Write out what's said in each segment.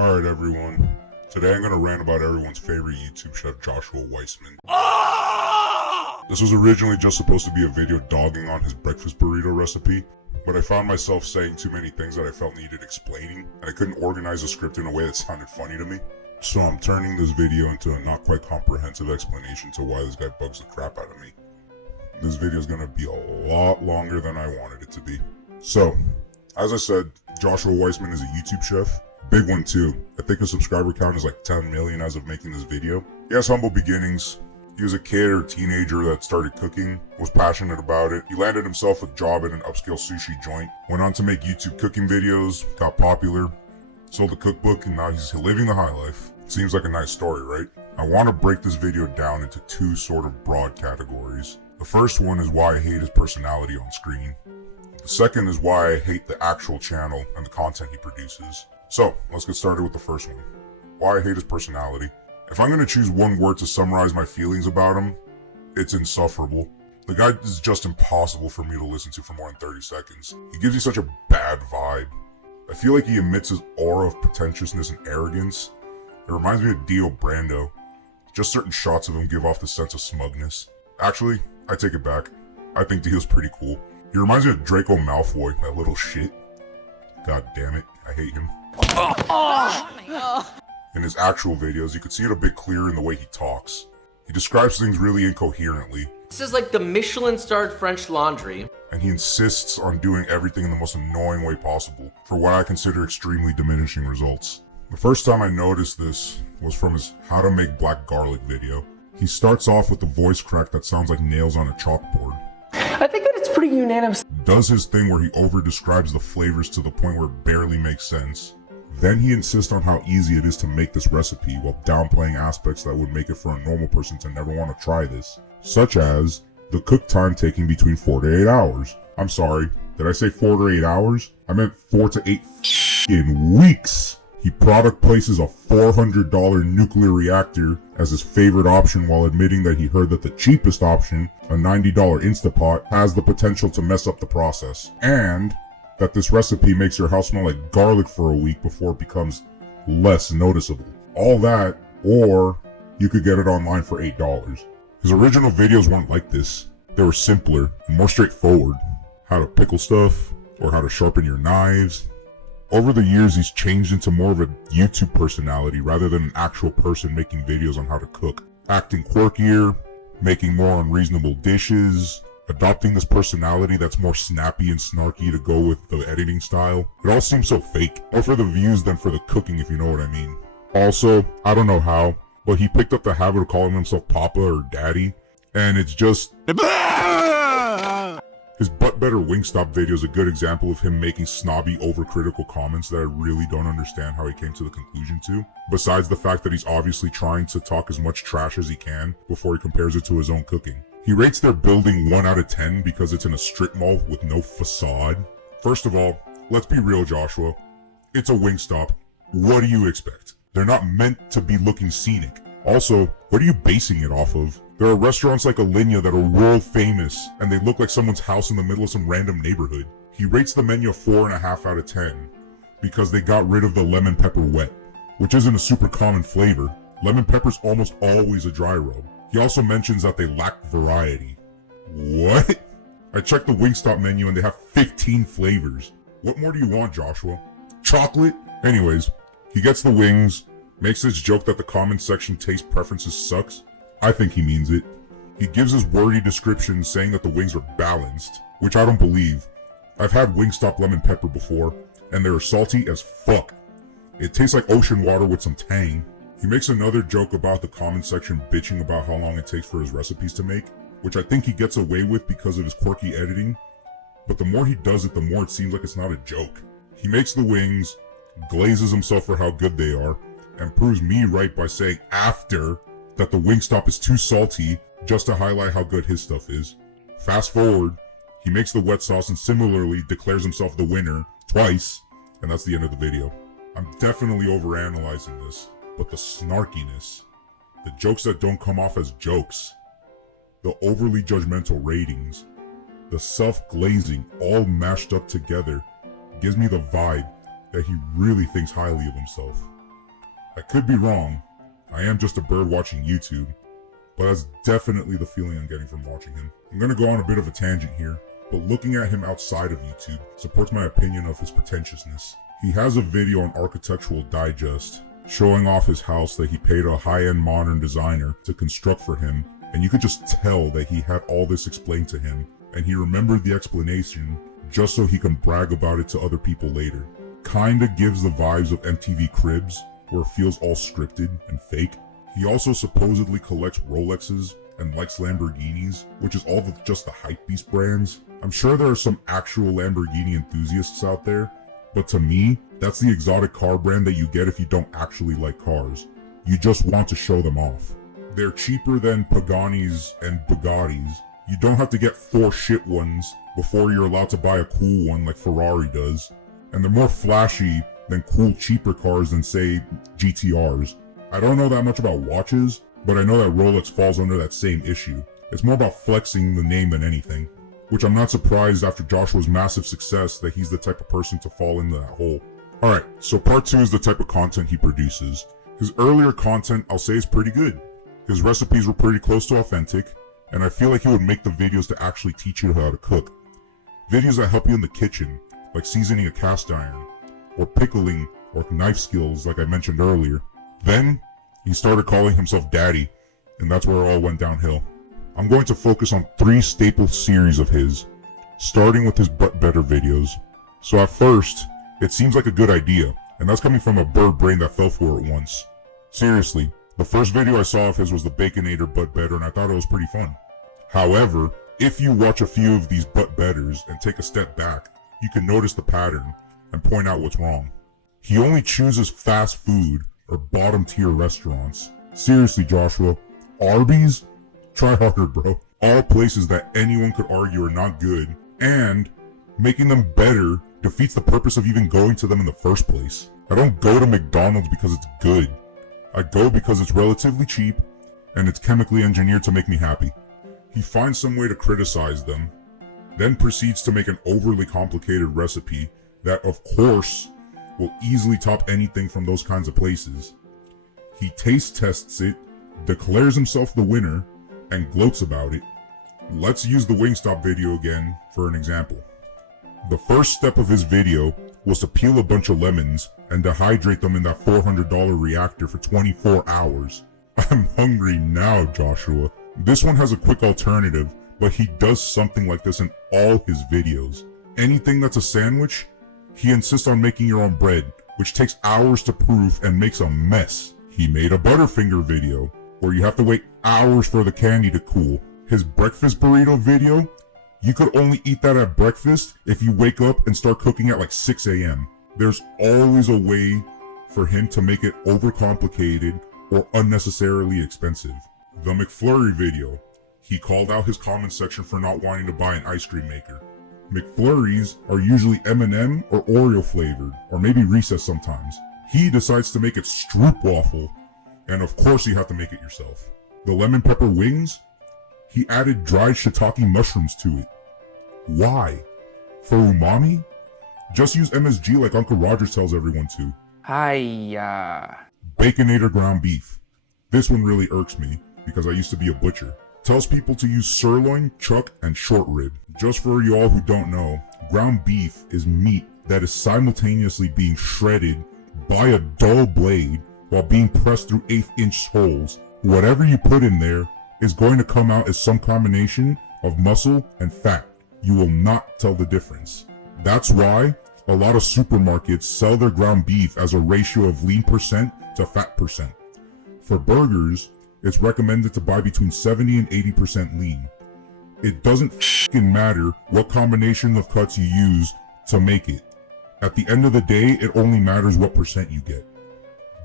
Alright everyone, today I'm going to rant about everyone's favorite YouTube chef, Joshua Weissman. This was originally just supposed to be a video dogging on his breakfast burrito recipe, but I found myself saying too many things that I felt needed explaining, and I couldn't organize a script in a way that sounded funny to me. So I'm turning this video into a not quite comprehensive explanation to why this guy bugs the crap out of me. This video is going to be a lot longer than I wanted it to be. So, as I said, Joshua Weissman is a YouTube chef. Big one too. I think his subscriber count is like 10 million as of making this video. He has humble beginnings. He was a kid or teenager that started cooking, was passionate about it. He landed himself a job at an upscale sushi joint, went on to make YouTube cooking videos, got popular, sold a cookbook, and now he's living the high life. Seems like a nice story, right? I want to break this video down into two sort of broad categories. The first one is why I hate his personality on screen. The second is why I hate the actual channel and the content he produces. So, let's get started with the first one. Why I hate his personality. If I'm going to choose one word to summarize my feelings about him, it's insufferable. The guy is just impossible for me to listen to for more than 30 seconds. He gives you such a bad vibe. I feel like he emits his aura of pretentiousness and arrogance. It reminds me of Dio Brando. Just certain shots of him give off the sense of smugness. Actually, I take it back. I think Dio's pretty cool. He reminds me of Draco Malfoy, that little shit. God damn it, I hate him. In his actual videos, you could see it a bit clearer in the way he talks. He describes things really incoherently. This is like the Michelin-starred French Laundry. And he insists on doing everything in the most annoying way possible, for what I consider extremely diminishing results. The first time I noticed this was from his How to Make Black Garlic video. He starts off with a voice crack that sounds like nails on a chalkboard. I think that it's pretty unanimous. Does his thing where he over-describes the flavors to the point where it barely makes sense. Then he insists on how easy it is to make this recipe while downplaying aspects that would make it for a normal person to never want to try this. Such as the cook time taking between 4 to 8 hours. I'm sorry, did I say 4 to 8 hours? I meant 4 to 8 in weeks. He product places a $400 nuclear reactor as his favorite option while admitting that he heard that the cheapest option, a $90 Instapot, has the potential to mess up the process. And that this recipe makes your house smell like garlic for a week before it becomes less noticeable. All that, or you could get it online for $8. His original videos weren't like this. They were simpler and more straightforward. How to pickle stuff, or how to sharpen your knives. Over the years, he's changed into more of a YouTube personality rather than an actual person making videos on how to cook. Acting quirkier, making more unreasonable dishes, adopting this personality that's more snappy and snarky to go with the editing style. It all seems so fake. More for the views than for the cooking, if you know what I mean. Also, I don't know how, but he picked up the habit of calling himself Papa or Daddy, and it's just... His Butt Better Wingstop video is a good example of him making snobby, overcritical comments that I really don't understand how he came to the conclusion to. Besides the fact that he's obviously trying to talk as much trash as he can before he compares it to his own cooking. He rates their building 1 out of 10 because it's in a strip mall with no facade. First of all, let's be real, Joshua. It's a Wingstop. What do you expect? They're not meant to be looking scenic. Also, what are you basing it off of? There are restaurants like Alinea that are world famous, and they look like someone's house in the middle of some random neighborhood. He rates the menu 4.5 out of 10 because they got rid of the lemon pepper wet, which isn't a super common flavor. Lemon pepper's almost always a dry rub. He also mentions that they lack variety. What? I checked the Wingstop menu and they have 15 flavors. What more do you want, Joshua? Chocolate? Anyways, he gets the wings, makes this joke that the comment section taste preferences sucks. I think he means it. He gives his wordy description saying that the wings are balanced, which I don't believe. I've had Wingstop lemon pepper before, and they're salty as fuck. It tastes like ocean water with some tang. He makes another joke about the comment section bitching about how long it takes for his recipes to make, which I think he gets away with because of his quirky editing, but the more he does it, the more it seems like it's not a joke. He makes the wings, glazes himself for how good they are, and proves me right by saying after that the Wingstop is too salty just to highlight how good his stuff is. Fast forward, he makes the wet sauce and similarly declares himself the winner twice, and that's the end of the video. I'm definitely overanalyzing this, but the snarkiness, the jokes that don't come off as jokes, the overly judgmental ratings, the self-glazing all mashed up together gives me the vibe that he really thinks highly of himself. I could be wrong. I am just a bird watching YouTube, but that's definitely the feeling I'm getting from watching him. I'm gonna go on a bit of a tangent here, but looking at him outside of YouTube supports my opinion of his pretentiousness. He has a video on Architectural Digest showing off his house that he paid a high-end modern designer to construct for him, and you could just tell that he had all this explained to him, and he remembered the explanation just so he can brag about it to other people later. Kinda gives the vibes of MTV Cribs, where it feels all scripted and fake. He also supposedly collects Rolexes and likes Lamborghinis, which is all just the hypebeast brands. I'm sure there are some actual Lamborghini enthusiasts out there, but to me, that's the exotic car brand that you get if you don't actually like cars. You just want to show them off. They're cheaper than Paganis and Bugattis. You don't have to get 4 shit ones before you're allowed to buy a cool one like Ferrari does. And they're more flashy than cool cheaper cars than say GTRs. I don't know that much about watches, but I know that Rolex falls under that same issue. It's more about flexing the name than anything, which I'm not surprised after Joshua's massive success that he's the type of person to fall into that hole. Alright, so part 2 is the type of content he produces. His earlier content, I'll say, is pretty good. His recipes were pretty close to authentic, and I feel like he would make the videos to actually teach you how to cook. Videos that help you in the kitchen, like seasoning a cast iron, or pickling, or knife skills like I mentioned earlier. Then, he started calling himself Daddy, and that's where it all went downhill. I'm going to focus on 3 staple series of his, starting with his butt better videos. So at first, it seems like a good idea, and that's coming from a bird brain that fell for it once. Seriously, the first video I saw of his was the Baconator butt better, and I thought it was pretty fun. However, if you watch a few of these butt betters and take a step back, you can notice the pattern and point out what's wrong. He only chooses fast food or bottom tier restaurants. Seriously, Joshua, Arby's? Try harder, bro. All places that anyone could argue are not good, and making them better defeats the purpose of even going to them in the first place. I don't go to McDonald's because it's good. I go because it's relatively cheap and it's chemically engineered to make me happy. He finds some way to criticize them, then proceeds to make an overly complicated recipe that, of course, will easily top anything from those kinds of places. He taste tests it, declares himself the winner, and gloats about it. Let's use the Wingstop video again for an example. The first step of his video was to peel a bunch of lemons and dehydrate them in that $400 reactor for 24 hours. I'm hungry now, Joshua. This one has a quick alternative, but he does something like this in all his videos. Anything that's a sandwich, he insists on making your own bread, which takes hours to proof and makes a mess. He made a Butterfinger video, where you have to wait hours for the candy to cool. His breakfast burrito video, you could only eat that at breakfast if you wake up and start cooking at like 6 a.m. There's always a way for him to make it overcomplicated or unnecessarily expensive. The McFlurry video, he called out his comment section for not wanting to buy an ice cream maker. McFlurries are usually M&M or Oreo flavored, or maybe Reese's sometimes. He decides to make it stroopwafel, and of course you have to make it yourself. The lemon pepper wings, he added dried shiitake mushrooms to it. Why? For umami? Just use MSG like Uncle Rogers tells everyone to. Hiya. Baconator ground beef. This one really irks me, because I used to be a butcher. Tells people to use sirloin, chuck, and short rib. Just for you all who don't know, ground beef is meat that is simultaneously being shredded by a dull blade while being pressed through 1/8-inch holes. Whatever you put in there is going to come out as some combination of muscle and fat. You will not tell the difference. That's why a lot of supermarkets sell their ground beef as a ratio of lean percent to fat percent. For burgers, it's recommended to buy between 70 and 80% lean. It doesn't f***ing matter what combination of cuts you use to make it. At the end of the day, it only matters what percent you get.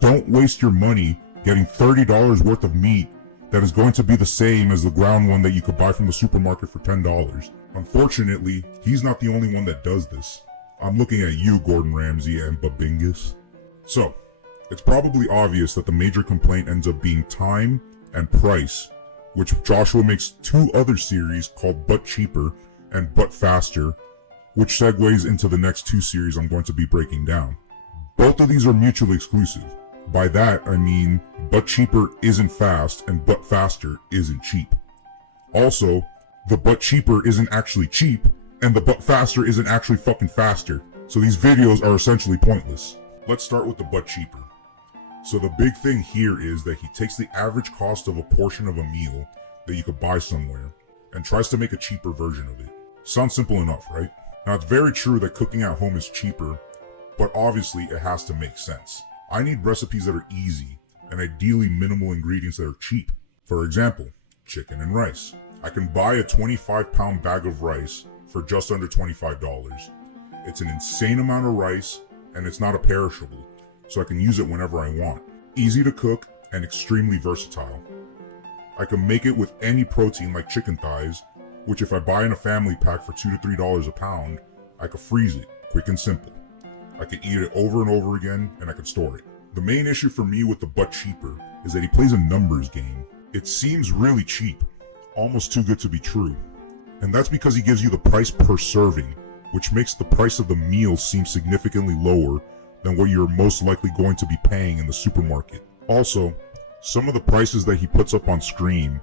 Don't waste your money getting $30 worth of meat that is going to be the same as the ground one that you could buy from the supermarket for $10. Unfortunately, he's not the only one that does this. I'm looking at you, Gordon Ramsay and Babingus. So, it's probably obvious that the major complaint ends up being time and price, which Joshua makes 2 other series called But Cheaper and But Faster, which segues into the next 2 series I'm going to be breaking down. Both of these are mutually exclusive. By that, I mean, but cheaper isn't fast, and but faster isn't cheap. Also, the but cheaper isn't actually cheap, and the but faster isn't actually fucking faster. So these videos are essentially pointless. Let's start with the but cheaper. So the big thing here is that he takes the average cost of a portion of a meal that you could buy somewhere and tries to make a cheaper version of it. Sounds simple enough, right? Now it's very true that cooking at home is cheaper, but obviously it has to make sense. I need recipes that are easy and ideally minimal ingredients that are cheap. For example, chicken and rice. I can buy a 25-pound bag of rice for just under $25. It's an insane amount of rice and it's not a perishable, so I can use it whenever I want. Easy to cook and extremely versatile. I can make it with any protein like chicken thighs, which if I buy in a family pack for $2 to $3 a pound, I could freeze it, quick and simple. I could eat it over and over again and I could store it. The main issue for me with the but cheaper is that he plays a numbers game. It seems really cheap, almost too good to be true. And that's because he gives you the price per serving, which makes the price of the meal seem significantly lower than what you're most likely going to be paying in the supermarket. Also, some of the prices that he puts up on screen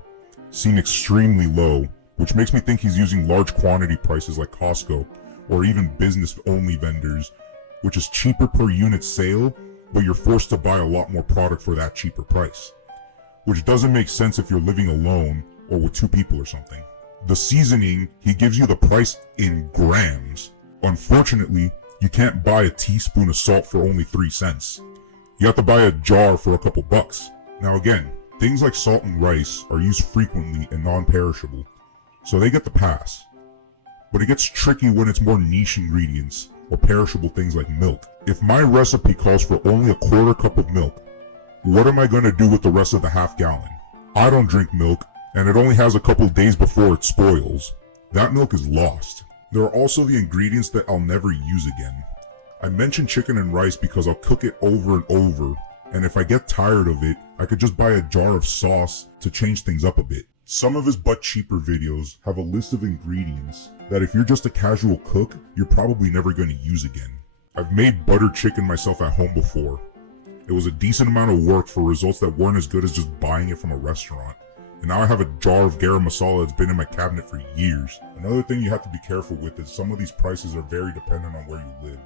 seem extremely low, which makes me think he's using large quantity prices like Costco or even business-only vendors, which is cheaper per unit sale, but you're forced to buy a lot more product for that cheaper price, which doesn't make sense if you're living alone or with 2 people or something. The seasoning, he gives you the price in grams. Unfortunately, you can't buy a teaspoon of salt for only 3 cents. You have to buy a jar for a couple bucks. Now again, things like salt and rice are used frequently and non-perishable, so they get the pass. But it gets tricky when it's more niche ingredients or perishable things like milk. If my recipe calls for only a quarter cup of milk, what am I going to do with the rest of the half gallon? I don't drink milk, and it only has a couple days before it spoils. That milk is lost. There are also the ingredients that I'll never use again. I mentioned chicken and rice because I'll cook it over and over, and if I get tired of it, I could just buy a jar of sauce to change things up a bit. Some of his but cheaper videos have a list of ingredients that if you're just a casual cook, you're probably never going to use again. I've made butter chicken myself at home before. It was a decent amount of work for results that weren't as good as just buying it from a restaurant. And now I have a jar of garam masala that's been in my cabinet for years. Another thing you have to be careful with is some of these prices are very dependent on where you live.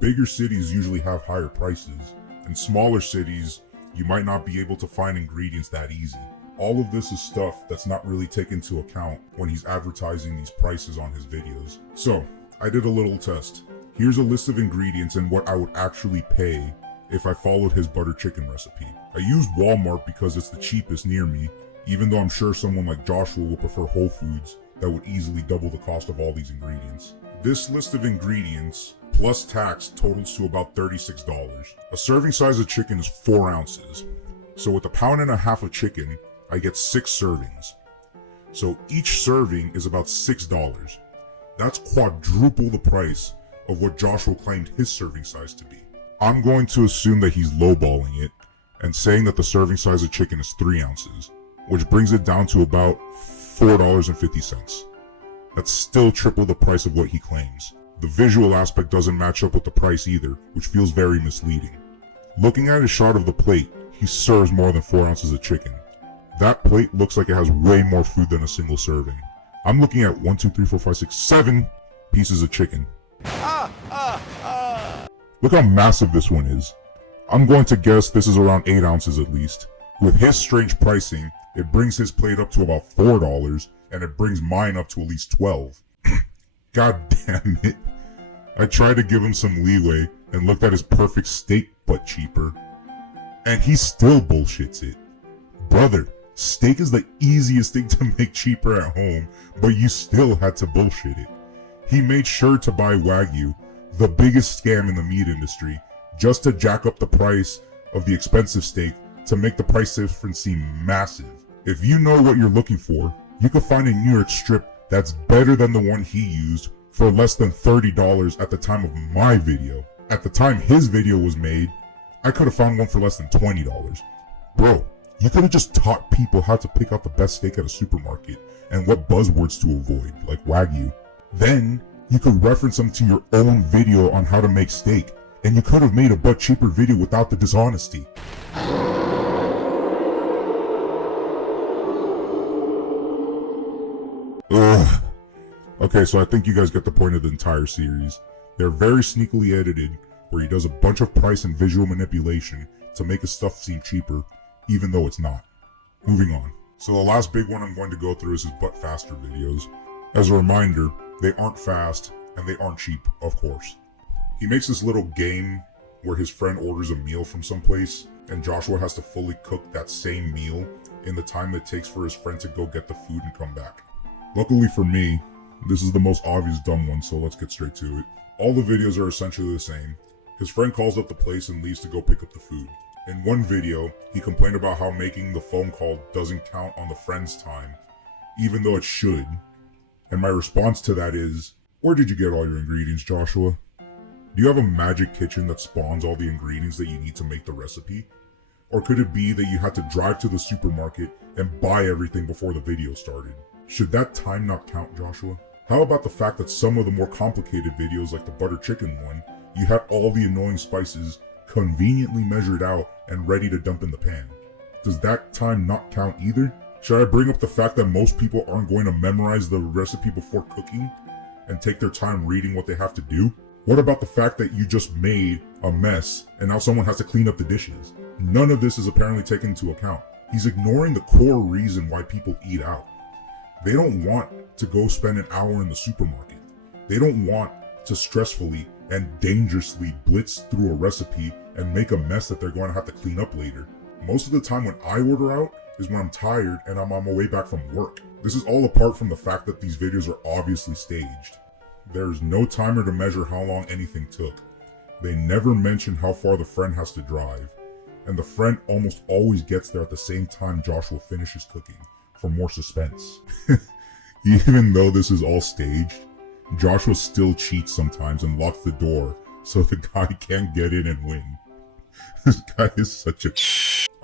Bigger cities usually have higher prices. In smaller cities, you might not be able to find ingredients that easy. All of this is stuff that's not really taken into account when he's advertising these prices on his videos. So, I did a little test. Here's a list of ingredients and what I would actually pay if I followed his butter chicken recipe. I used Walmart because it's the cheapest near me, even though I'm sure someone like Joshua will prefer Whole Foods that would easily double the cost of all these ingredients. This list of ingredients plus tax totals to about $36. A serving size of chicken is 4 ounces. So with 1.5 pounds of chicken, I get 6 servings. So each serving is about $6. That's quadruple the price of what Joshua claimed his serving size to be. I'm going to assume that he's lowballing it and saying that the serving size of chicken is 3 ounces, which brings it down to about $4.50. That's still triple the price of what he claims. The visual aspect doesn't match up with the price either, which feels very misleading. Looking at his shot of the plate, he serves more than 4 ounces of chicken. That plate looks like it has way more food than a single serving. I'm looking at 1, 2, 3, 4, 5, 6, 7 pieces of chicken. Look how massive this one is. I'm going to guess this is around 8 ounces at least. With his strange pricing, it brings his plate up to about $4, and it brings mine up to at least 12. God damn it. I tried to give him some leeway and looked at his perfect steak but cheaper, and he still bullshits it. Brother, steak is the easiest thing to make cheaper at home, but you still had to bullshit it. He made sure to buy Wagyu, the biggest scam in the meat industry, just to jack up the price of the expensive steak to make the price difference seem massive. If you know what you're looking for, you can find a New York strip that's better than the one he used for less than $30 at the time of my video. At the time his video was made, I could have found one for less than $20. Bro, you could have just taught people how to pick out the best steak at a supermarket and what buzzwords to avoid, like Wagyu. Then, you could reference them to your own video on how to make steak And you could have made a butt cheaper video without the dishonesty. Ugh. Okay, so I think you guys get the point of the entire series. They're very sneakily edited, where he does a bunch of price and visual manipulation to make his stuff seem cheaper, even though it's not. Moving on. So the last big one I'm going to go through is his butt faster videos. As a reminder, they aren't fast, and they aren't cheap, of course. He makes this little game where his friend orders a meal from someplace, and Joshua has to fully cook that same meal in the time it takes for his friend to go get the food and come back. Luckily for me, this is the most obvious dumb one, so let's get straight to it. All the videos are essentially the same. His friend calls up the place and leaves to go pick up the food. In one video, he complained about how making the phone call doesn't count on the friend's time, even though it should. And my response to that is, where did you get all your ingredients, Joshua? Do you have a magic kitchen that spawns all the ingredients that you need to make the recipe? Or could it be that you had to drive to the supermarket and buy everything before the video started? Should that time not count, Joshua? How about the fact that some of the more complicated videos, like the butter chicken one, you had all the annoying spices conveniently measured out and ready to dump in the pan? Does that time not count either? Should I bring up the fact that most people aren't going to memorize the recipe before cooking and take their time reading what they have to do? What about the fact that you just made a mess and now someone has to clean up the dishes? None of this is apparently taken into account. He's ignoring the core reason why people eat out. They don't want to go spend an hour in the supermarket. They don't want to stressfully and dangerously blitz through a recipe and make a mess that they're going to have to clean up later. Most of the time when I order out is when I'm tired and I'm on my way back from work. This is all apart from the fact that these videos are obviously staged. There's no timer to measure how long anything took. They never mention how far the friend has to drive. And the friend almost always gets there at the same time Joshua finishes cooking, for more suspense. Even though this is all staged, Joshua still cheats sometimes and locks the door so the guy can't get in and win. This guy is such a...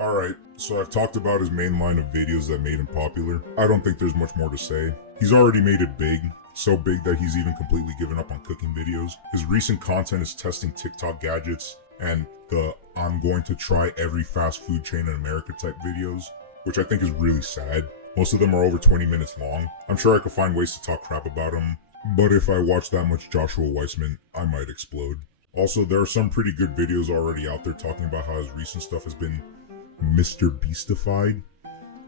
Alright, so I've talked about his main line of videos that made him popular. I don't think there's much more to say. He's already made it big, so big that he's even completely given up on cooking videos. His recent content is testing TikTok gadgets and the I'm going to try every fast food chain in America type videos, which I think is really sad. Most of them are over 20 minutes long. I'm sure I could find ways to talk crap about him, but if I watch that much Joshua Weissman, I might explode. Also, there are some pretty good videos already out there talking about how his recent stuff has been Mr. Beastified,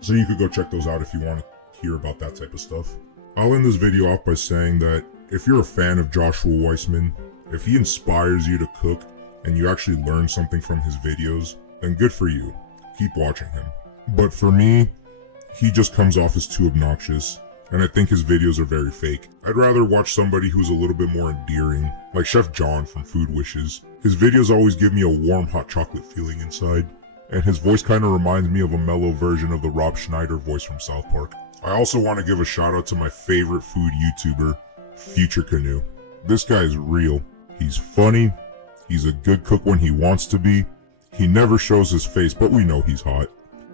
so you could go check those out if you want to hear about that type of stuff. I'll end this video off by saying that if you're a fan of Joshua Weissman, if he inspires you to cook and you actually learn something from his videos, then good for you. Keep watching him. But for me, he just comes off as too obnoxious, and I think his videos are very fake. I'd rather watch somebody who's a little bit more endearing, like Chef John from Food Wishes. His videos always give me a warm hot chocolate feeling inside, and his voice kind of reminds me of a mellow version of the Rob Schneider voice from South Park. I also want to give a shout out to my favorite food YouTuber, Future Canoe. This guy is real. He's funny. He's a good cook when he wants to be. He never shows his face, but we know he's hot.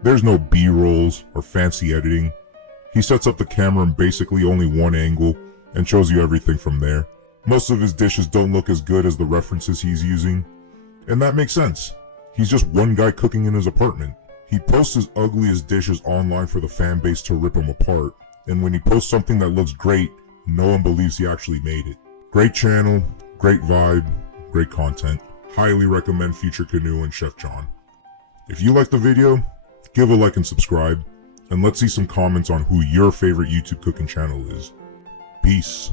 There's no B-rolls or fancy editing. He sets up the camera in basically only one angle and shows you everything from there. Most of his dishes don't look as good as the references he's using, and that makes sense. He's just one guy cooking in his apartment. He posts his ugliest dishes online for the fan base to rip him apart, and when he posts something that looks great, no one believes he actually made it. Great channel, great vibe, great content. Highly recommend Future Canoe and Chef John. If you liked the video, give a like and subscribe, and let's see some comments on who your favorite YouTube cooking channel is. Peace.